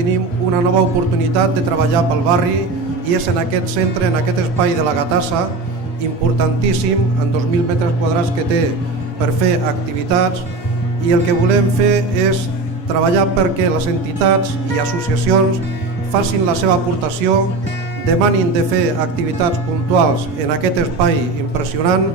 tenim una nova oportunitat de treballar pel barri i és en aquest centre, en aquest espai de la Gatassa, importantíssim, en 2.000 metres quadrats que té per fer activitats, i el que volem fer és treballar perquè les entitats i associacions facin la seva aportació, demanin de fer activitats puntuals en aquest espai impressionant.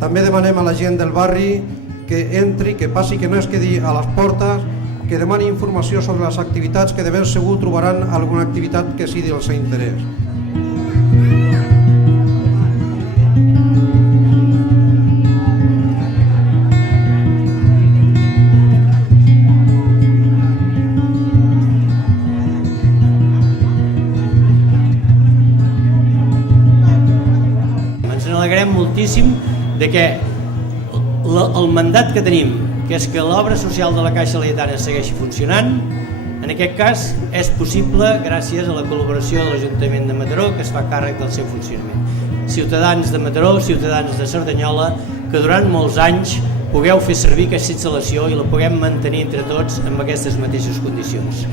També demanem a la gent del barri que entri, que passi, que no es quedi a les portes, que demani informació sobre les activitats, que de ben segur trobaran alguna activitat que sigui del seu interès. Ens n'alegrem moltíssim de que el mandat que tenim, que és que l'obra social de la Caixa Laietana segueixi funcionant, en aquest cas és possible gràcies a la col·laboració de l'Ajuntament de Mataró, que es fa càrrec del seu funcionament. Ciutadans de Mataró, ciutadans de Cerdanyola, que durant molts anys pugueu fer servir aquesta instal·lació i la puguem mantenir entre tots amb aquestes mateixes condicions.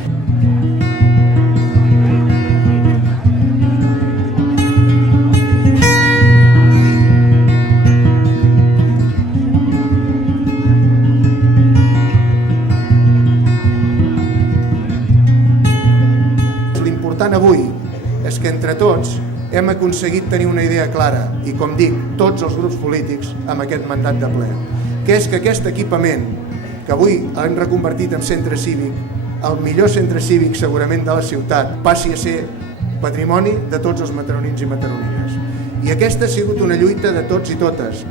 L'important avui és que entre tots hem aconseguit tenir una idea clara i, com dic, tots els grups polítics amb aquest mandat de ple, que és que aquest equipament que avui han reconvertit en centre cívic, el millor centre cívic segurament de la ciutat, passi a ser patrimoni de tots els mataronins i mataronines. I aquesta ha sigut una lluita de tots i totes,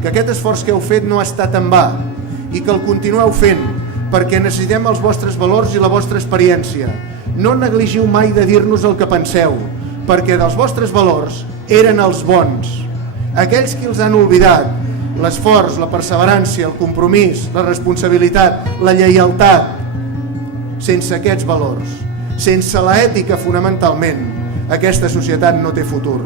que aquest esforç que heu fet no ha estat en va i que el continueu fent perquè necessitem els vostres valors i la vostra experiència. No negligiu mai de dir-nos el que penseu, perquè dels vostres valors eren els bons. Aquells que els han oblidat, l'esforç, la perseverança, el compromís, la responsabilitat, la lleialtat, sense aquests valors, sense l'ètica fonamentalment, aquesta societat no té futur.